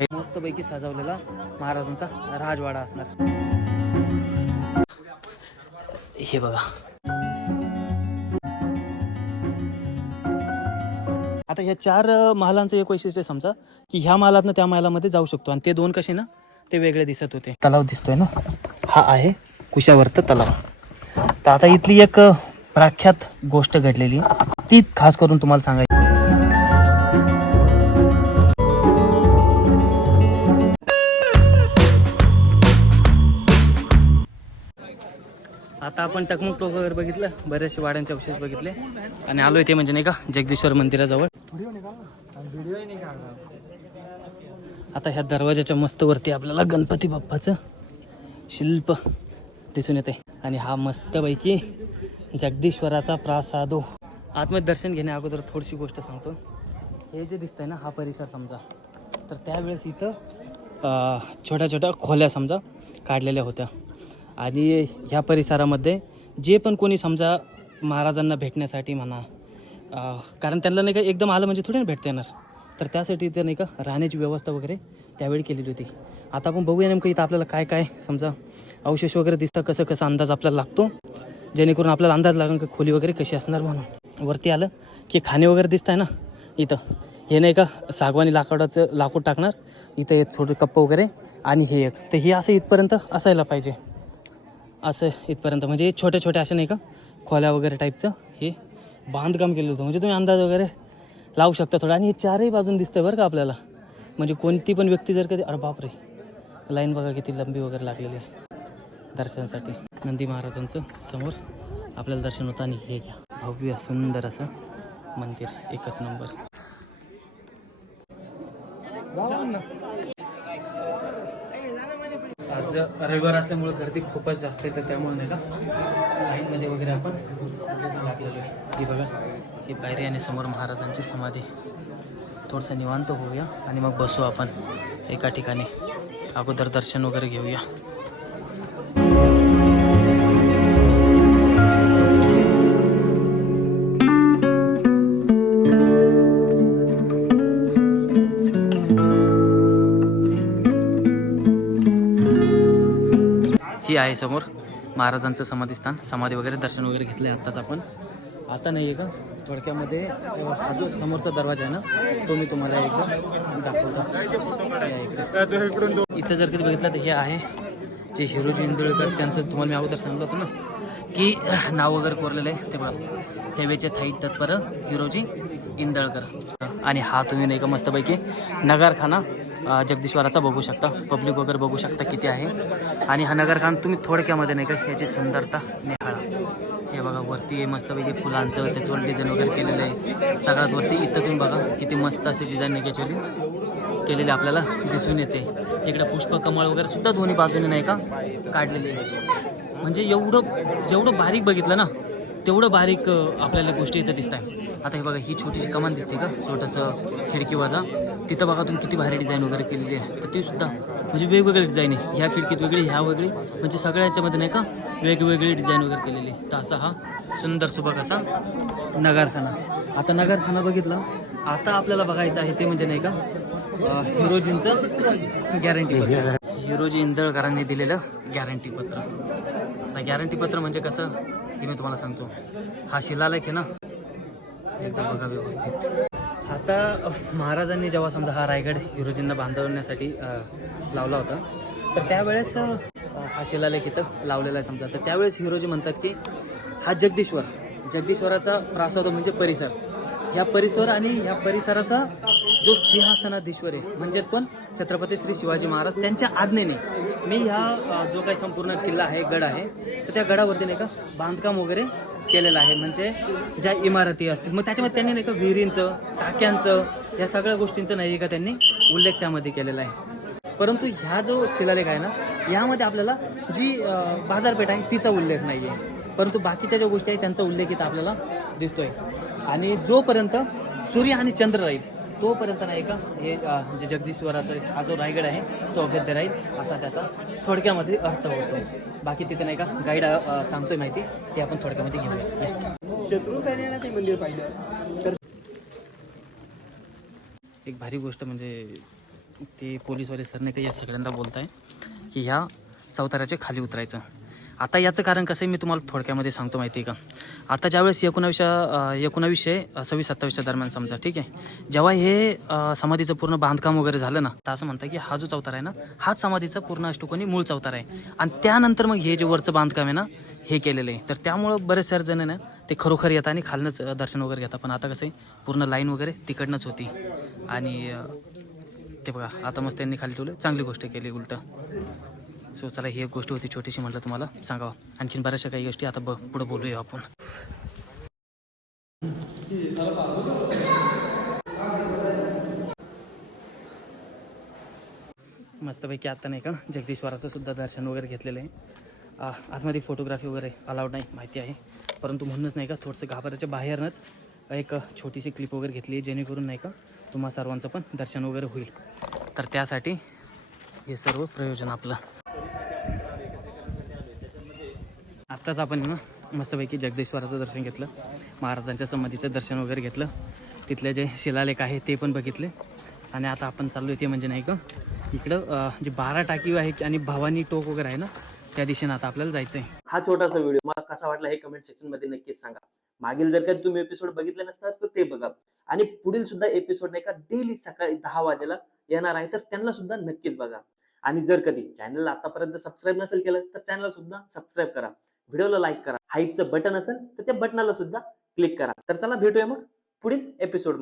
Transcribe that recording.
मस्तपैकी सजवलेला महाराजांचा राजवाडा असणार. हे बघा. आता ह्या चार महालांचं एक वैशिष्ट्य समजा की ह्या महालातनं त्या महालामध्ये जाऊ शकतो. आणि ते दोन कसे ना ते वेगळे दिसत होते. तलाव दिसतोय ना? हा आहे कुशावर्त तलाव. तर आता इथली एक प्रख्यात गोष्ट घडलेली. ती खास करून तुम्हाला सांगायची आता आपण टकमुक टोक वगैरे बघितलं बरेचसे वाड्यांचे अवशेष बघितले. आणि आलो ते म्हणजे नाही का जगदीश्वर मंदिराजवळ. आता ह्या दरवाजाच्या मस्त वरती आपल्याला गणपती बाप्पाचं शिल्प दिसून येते आणि हा मस्तपैकी जगदीश्वराचा प्रासादो. आतमध्ये दर्शन घेण्या अगोदर थोडीशी गोष्ट सांगतो. हे जे दिसतंय ना हा परिसर समजा. तर त्यावेळेस इथं छोट्या छोट्या खोल्या समजा काढलेल्या होत्या. आणि ह्या परिसरामध्ये जे पण कोणी समजा महाराजांना भेटण्यासाठी म्हणा कारण त्यांना नाही का एकदम आलं म्हणजे थोडी ना भेटता येणार. तर त्यासाठी इथे नाही का राहण्याची व्यवस्था वगैरे त्यावेळी केलेली होती. आता आपण बघूया नेमकं इथं आपल्याला काय काय समजा अवशेष वगैरे दिसतं कसं कसं अंदाज आपल्याला लागतो. जेणेकरून आपल्याला अंदाज लागेल का खोली वगैरे कशी असणार म्हणून. वरती आलं की खाणे वगैरे दिसत आहे ना इथं. हे नाही का सागवानी लाकडाचं लाकूड टाकणार. इथं एक थोडं कप्प वगैरे आणि हे एक. तर हे असं इथपर्यंत असायला पाहिजे. असं इथपर्यंत. म्हणजे छोट्या छोट्या अशा नाही का? खोल्या वगैरे टाईपचं हे बांधकाम केलं होतं. म्हणजे तुम्ही अंदाज वगैरे लावू शकता थोडं. आणि हे चारही बाजून दिसतंय बरं का आपल्याला? म्हणजे कोणती पण व्यक्ती जर कधी अरे बापरे. लाईन बघा किती लंबी वगैरे लागलेली आहे दर्शनासाठी. नंदी महाराजांचं समोर आपल्याला दर्शन होतं. आणि हे घ्या. भव्य सुंदर असं मंदिर. एकच नंबर. आज रविवार असल्यामुळे गर्दी खूपच जास्त आहे तर त्यामुळे नाही का लाईनमध्ये वगैरे आपण लागलेलो आहे. ही बघा ही पायरी आणि समोर महाराजांची समाधी. थोडंसं निवांत होऊया आणि मग बसू आपण एका ठिकाणी. अगोदर दर्शन वगैरे घेऊया. ही आहे समोर महाराजांचं समाधीस्थान समाधी वगैरे दर्शन वगैरे घेतले आत्ताच आपण. आता नाही आहे का? थोडक्यामध्ये हा जो समोरचा दरवाजा आहे ना तो मी तुम्हाला एकदा दाखवतो. इथं जर कधी बघितलं तर हे आहे जे हिरोजी इंदुळकर त्यांचं तुम्हाला मी अगोदर सांगितलं होतं ना की नाव वगैरे कोरलेलं आहे. ते बघा. सेवेचे थाईट तत्पर हिरोजी इंदळकर आणि हा तुम्ही नाही का मस्तपैकी नगारखाना जगदीश्वराचा बघू शकता. पब्लिक वगैरे बघू शकता किती आहे. आणि हा नगरखान तुम्ही थोडक्यामध्ये नाही का ह्याची सुंदरता निहाळा हे बघा वरती मस्तपैकी फुलांचं त्याच्यावर डिझाईन वगैरे केलेलं आहे. सगळ्यात वरती इथं तुम्ही बघा किती मस्त अशी डिझाईन याच्यावरती केलेली आपल्याला दिसून येते. इकडे पुष्प कमळ वगैरे सुद्धा दोन्ही बाजूने नाही का काढलेले आहे. म्हणजे एवढं जेवढं बारीक बघितलं ना तेवढं बारीक आपल्याला गोष्टी इथं दिसत आहे आता हे बघा ही छोटीशी कमान दिसते का? छोटंसं खिडकीवाजा तिथं बघा तुम्ही किती भारी डिझाईन वगैरे केलेली आहे. तर ती सुद्धा म्हणजे वेगवेगळे डिझाईन आहे. ह्या खिडकीत वेगळी ह्या वेगळी. म्हणजे सगळ्या याच्यामध्ये नाही का वेगवेगळी डिझाईन वगैरे केलेली आहे. तर असा हा सुंदर सुबक असा नगारखाना. आता नगारखाना बघितला. आता आपल्याला बघायचं आहे ते म्हणजे नाही का हिरोजींचं गॅरंटी हिरोजी इंदळकरांनी दिलेलं गॅरंटी पत्र. आता गॅरंटी पत्र म्हणजे कसं? हे मी तुम्हाला सांगतो. हा शिलालेख आहे ना? एकदम बघा व्यवस्थित. आता महाराजांनी जेव्हा समजा हा रायगड हिरोजींना बांधवण्यासाठी लावला होता तर त्यावेळेस हा शिलालेख इथं लावलेला आहे समजा. तर त्यावेळेस हिरोजी म्हणतात की हा जगदीश्वर जगदीश्वराचा प्रासाद म्हणजे परिसर. ह्या परिसर आणि ह्या परिसराचा जो सिंहासनाधीश्वर आहे म्हणजेच पण छत्रपती श्री शिवाजी महाराज त्यांच्या आज्ञेने. मी ह्या जो काही संपूर्ण किल्ला आहे गड आहे तर त्या गडावरती नाही का बांधकाम वगैरे केलेलं आहे. म्हणजे ज्या इमारती असतील मग त्याच्यामध्ये त्यांनी नाही का विहिरींचं टाक्यांचं या सगळ्या गोष्टींचं नाही का त्यांनी उल्लेख त्यामध्ये केलेला आहे. परंतु ह्या जो शिलालेख आहे ना यामध्ये आपल्याला जी बाजारपेठ आहे तिचा उल्लेख नाही आहे परंतु बाकीच्या ज्या गोष्टी आहेत त्यांचा उल्लेख इथं आपल्याला दिसतोय. आणि जोपर्यंत सूर्य आणि चंद्र राहील तोपर्यंत नाही का? हे जे जगदीश्वराचा हा जो रायगड आहे तो अभेद्य राहील असा त्याचा थोडक्यामध्ये अर्थ होतो. बाकी तिथे नाही का गाईड सांगतोय माहिती ते आपण थोडक्यामध्ये घेऊया. शत्रू सैन्याला ते मंदिर पाहिलं. तर एक भारी गोष्ट म्हणजे ते पोलीसवाले सरने काही या सगळ्यांना बोलत आहे की ह्या चौताऱ्याच्या खाली उतरायचं. आता याचं कारण कसं आहे मी तुम्हाला थोडक्यामध्ये सांगतो माहिती आहे का? आता ज्यावेळेस एकोणावीसशे एकोणावीसशे सव्वीस सत्तावीसच्या दरम्यान समजा ठीक आहे? जेव्हा हे समाधीचं पूर्ण बांधकाम वगैरे झालं ना तर असं म्हणतं की हा जो चौतारा आहे ना हाच समाधीचा पूर्ण अष्टकोनी मूळ चौतारा आहे. आणि त्यानंतर मग हे जे वरचं बांधकाम आहे ना हे केलेलं आहे. तर त्यामुळं बरेच सारे जण ना ते खरोखर येतात आणि खालनंच दर्शन वगैरे घेतात. पण आता कसं आहे पूर्ण लाईन वगैरे तिकडनंच होती. आणि ते बघा आता मस्त त्यांनी खाली ठेवलं चांगली गोष्ट केली उलटं. सो चला ही एक गोष्ट होती छोटीशी म्हटलं तुम्हाला. सांगावं. आणखीन बऱ्याचशा काही गोष्टी आता ब पुढं बोलूया आपण. मस्तपैकी आता नाही का जगदीश्वराचं सुद्धा दर्शन वगैरे घेतलेलं आहे. आतमध्ये फोटोग्राफी वगैरे अलाउड नाही माहिती आहे. परंतु म्हणूनच नाही का थोडंसं घाबराच्या बाहेरनंच एक छोटीशी क्लिप वगैरे घेतली आहे जेणेकरून नाही का तुम्हा सर्वांचं पण दर्शन वगैरे होईल. तर त्यासाठी हे सर्व प्रयोजन आपलं आत्ताच आपण ना मस्तपैकी जगदीश्वराचं दर्शन घेतलं. महाराजांच्या समाधीचं दर्शन वगैरे घेतलं. तिथले जे शिलालेख आहे ते पण बघितले. आणि आता आपण चाललो आहे ते म्हणजे नाही का इकडं जे बारा टाकी आहे आणि भवानी टोक वगैरे आहे ना त्या दिशेनं आता आपल्याला जायचं आहे हा छोटासा व्हिडिओ. मला कसा वाटला हे कमेंट सेक्शनमध्ये नक्कीच सांगा. मागील जर कधी तुम्ही एपिसोड बघितले नसतात तर ते बघा. आणि पुढील सुद्धा एपिसोड नाही का डेली सकाळी दहा वाजेला येणार आहे तर त्यांना सुद्धा नक्कीच बघा. आणि जर कधी चॅनलला आतापर्यंत सबस्क्राईब नसेल केलं तर चॅनलला सुद्धा सबस्क्राईब करा. व्हिडिओला लाईक करा. हाईपचं बटन असेल तर त्या बटनाला सुद्धा क्लिक करा. तर चला भेटूया मग पुढील एपिसोड